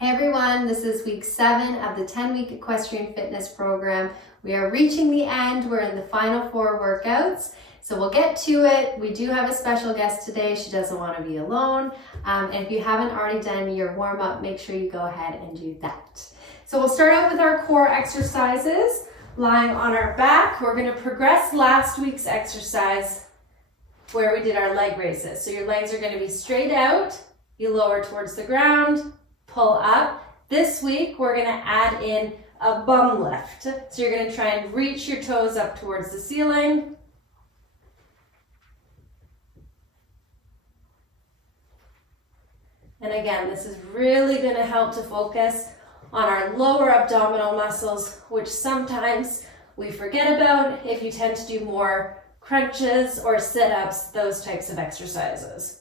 Hey everyone, this is week 7 of the 10-week equestrian fitness program. We are reaching the end. We're in the final 4 workouts. So we'll get to it. We do have a special guest today. She doesn't want to be alone. And if you haven't already done your warm-up, make sure you go ahead and do that. So we'll start out with our core exercises. Lying on our back, we're going to progress last week's exercise where we did our leg raises. So your legs are going to be straight out. You lower towards the ground. Pull up. This week, we're going to add in a bum lift. So you're going to try and reach your toes up towards the ceiling. And again, this is really going to help to focus on our lower abdominal muscles, which sometimes we forget about if you tend to do more crunches or sit-ups, those types of exercises.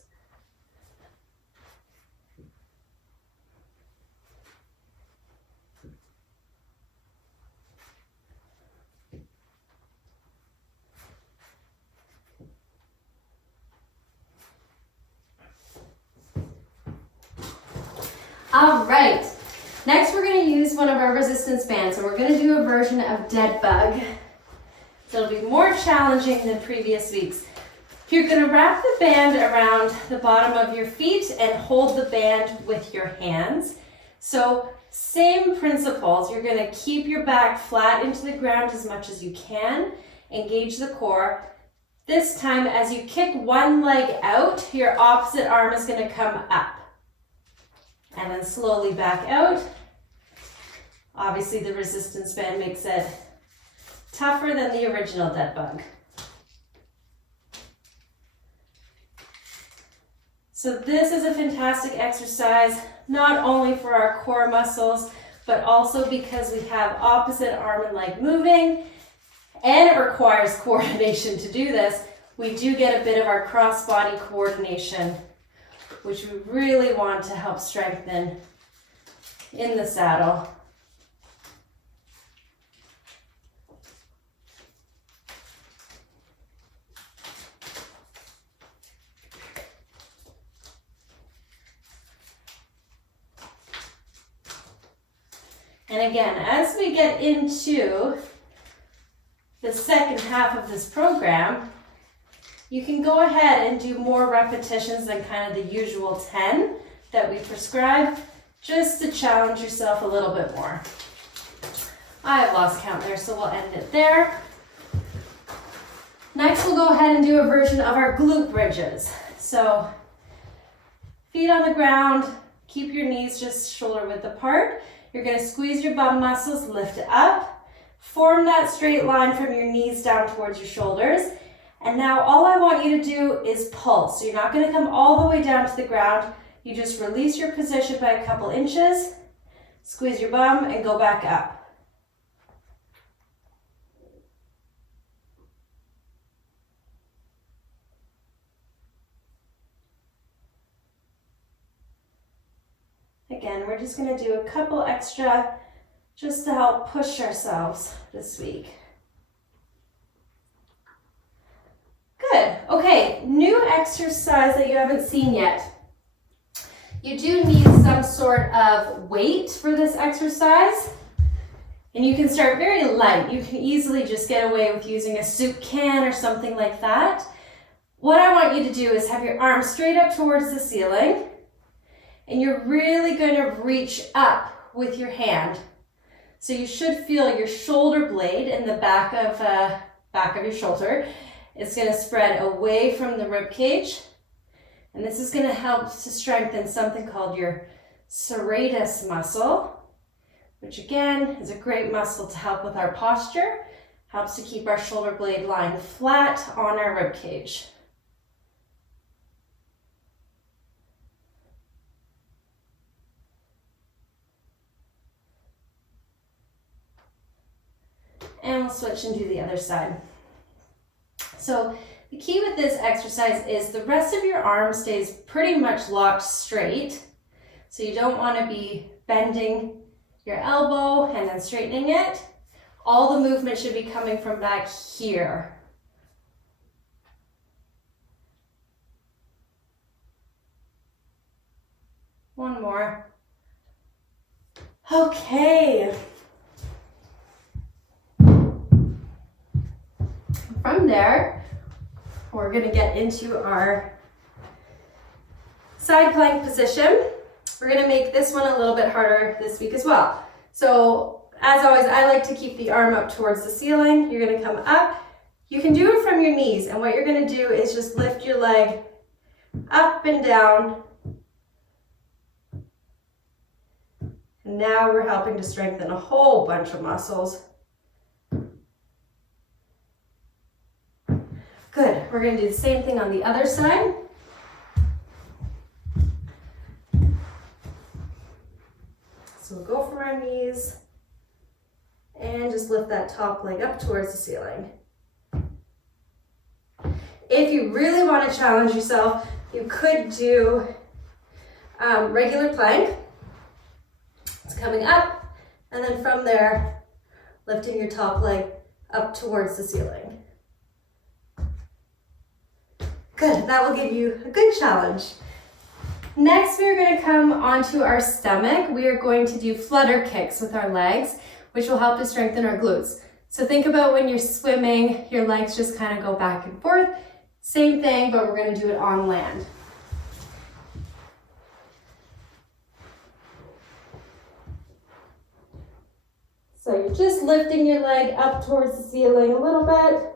All right, next we're going to use one of our resistance bands, and we're going to do a version of dead bug. So it'll be more challenging than previous weeks. You're going to wrap the band around the bottom of your feet and hold the band with your hands. So same principles, you're going to keep your back flat into the ground as much as you can, engage the core. This time, as you kick one leg out, your opposite arm is going to come up. And then slowly back out. Obviously the resistance band makes it tougher than the original dead bug. So this is a fantastic exercise, not only for our core muscles, but also because we have opposite arm and leg moving, and it requires coordination to do this. We do get a bit of our cross-body coordination, which we really want to help strengthen in the saddle. And again, as we get into the second half of this program, you can go ahead and do more repetitions than kind of the usual 10 that we prescribe, just to challenge yourself a little bit more. I have lost count there, so we'll end it there. Next, we'll go ahead and do a version of our glute bridges. So feet on the ground, keep your knees just shoulder width apart. You're going to squeeze your bum muscles, lift it up, form that straight line from your knees down towards your shoulders. And now all I want you to do is pull. So you're not going to come all the way down to the ground. You just release your position by a couple inches, squeeze your bum, and go back up. Again, we're just going to do a couple extra just to help push ourselves this week. Good. Okay, new exercise that you haven't seen yet. You do need some sort of weight for this exercise, and you can start very light. You can easily just get away with using a soup can or something like that. What I want you to do is have your arms straight up towards the ceiling, and you're really going to reach up with your hand. So you should feel your shoulder blade in the back of your shoulder. It's going to spread away from the rib cage, and this is going to help to strengthen something called your serratus muscle, which again is a great muscle to help with our posture, helps to keep our shoulder blade lying flat on our rib cage. And we'll switch and do the other side. So the key with this exercise is the rest of your arm stays pretty much locked straight. So you don't want to be bending your elbow and then straightening it. All the movement should be coming from back here. One more. Okay. From there, we're going to get into our side plank position. We're going to make this one a little bit harder this week as well. So as always, I like to keep the arm up towards the ceiling. You're going to come up. You can do it from your knees, and what you're going to do is just lift your leg up and down. And now we're helping to strengthen a whole bunch of muscles. Good. We're going to do the same thing on the other side. So we'll go from our knees and just lift that top leg up towards the ceiling. If you really want to challenge yourself, you could do regular plank. It's coming up, and then from there, lifting your top leg up towards the ceiling. Good, that will give you a good challenge. Next, we're going to come onto our stomach. We are going to do flutter kicks with our legs, which will help to strengthen our glutes. So think about when you're swimming, your legs just kind of go back and forth. Same thing, but we're going to do it on land. So you're just lifting your leg up towards the ceiling a little bit.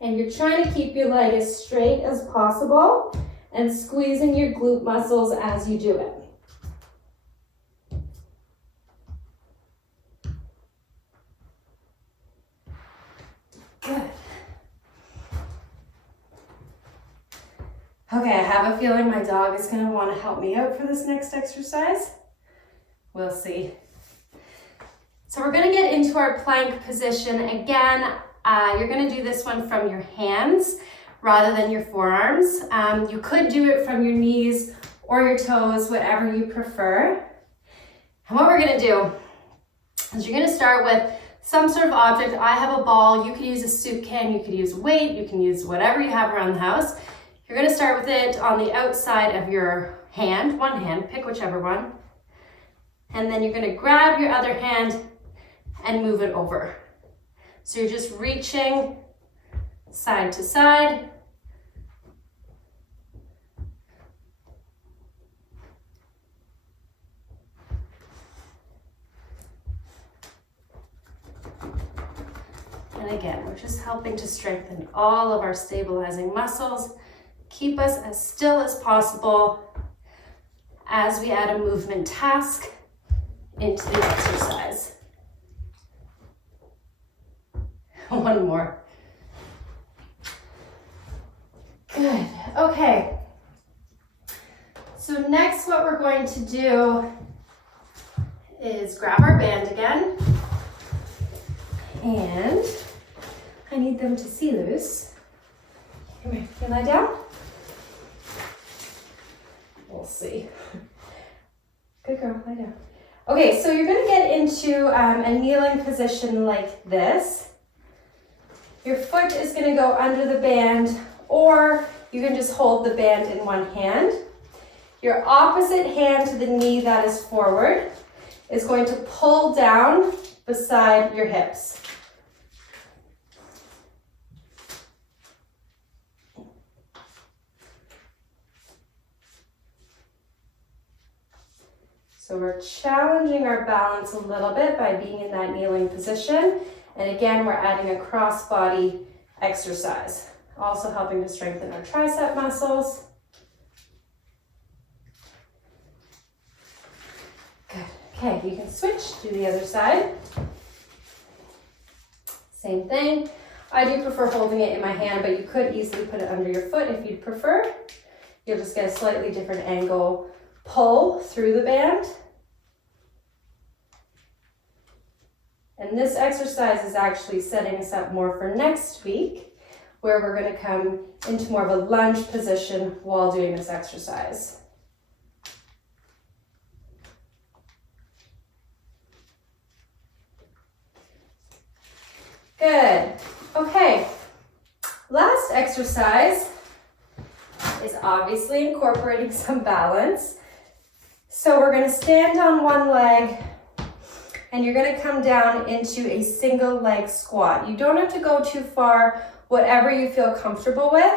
And you're trying to keep your leg as straight as possible and squeezing your glute muscles as you do it. Good. Okay, I have a feeling my dog is going to want to help me out for this next exercise. We'll see. So we're going to get into our plank position again. You're going to do this one from your hands rather than your forearms. You could do it from your knees or your toes, whatever you prefer. And what we're going to do is you're going to start with some sort of object. I have a ball. You could use a soup can. You could use a weight. You can use whatever you have around the house. You're going to start with it on the outside of your hand, one hand, pick whichever one. And then you're going to grab your other hand and move it over. So you're just reaching side to side. And again, we're just helping to strengthen all of our stabilizing muscles. Keep us as still as possible as we add a movement task into the exercise. One more. Good. Okay. So next what we're going to do is grab our band again. And I need them to see this. Come here, can you lie down? We'll see. Good girl, lie down. Okay, so you're gonna get into a kneeling position like this. Your foot is gonna go under the band, or you can just hold the band in one hand. Your opposite hand to the knee that is forward is going to pull down beside your hips. So we're challenging our balance a little bit by being in that kneeling position. And again, we're adding a cross-body exercise, also helping to strengthen our tricep muscles. Good. Okay, you can switch to the other side. Same thing. I do prefer holding it in my hand, but you could easily put it under your foot if you'd prefer. You'll just get a slightly different angle pull through the band. And this exercise is actually setting us up more for next week, where we're going to come into more of a lunge position while doing this exercise. Good. Okay. Last exercise, is obviously incorporating some balance. So we're going to stand on one leg and you're going to come down into a single leg squat. You don't have to go too far, whatever you feel comfortable with.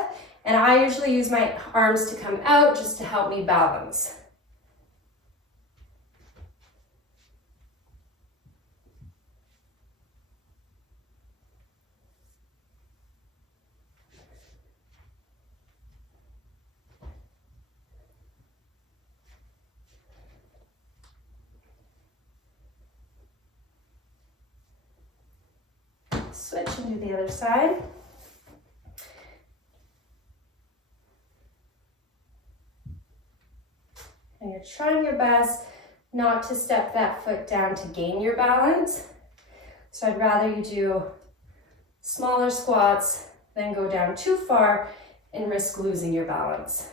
And I usually use my arms to come out just to help me balance. Switch and do the other side. And you're trying your best not to step that foot down to gain your balance. So I'd rather you do smaller squats than go down too far and risk losing your balance.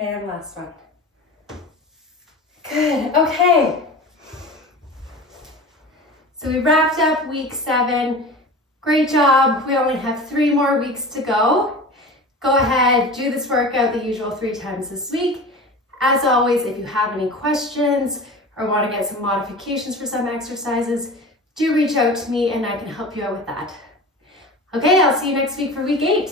And last one. Good, okay. So we wrapped up week 7. Great job. We only have 3 more weeks to go. Go ahead, do this workout the usual 3 times this week. As always, if you have any questions or want to get some modifications for some exercises, do reach out to me and I can help you out with that. Okay, I'll see you next week for week 8.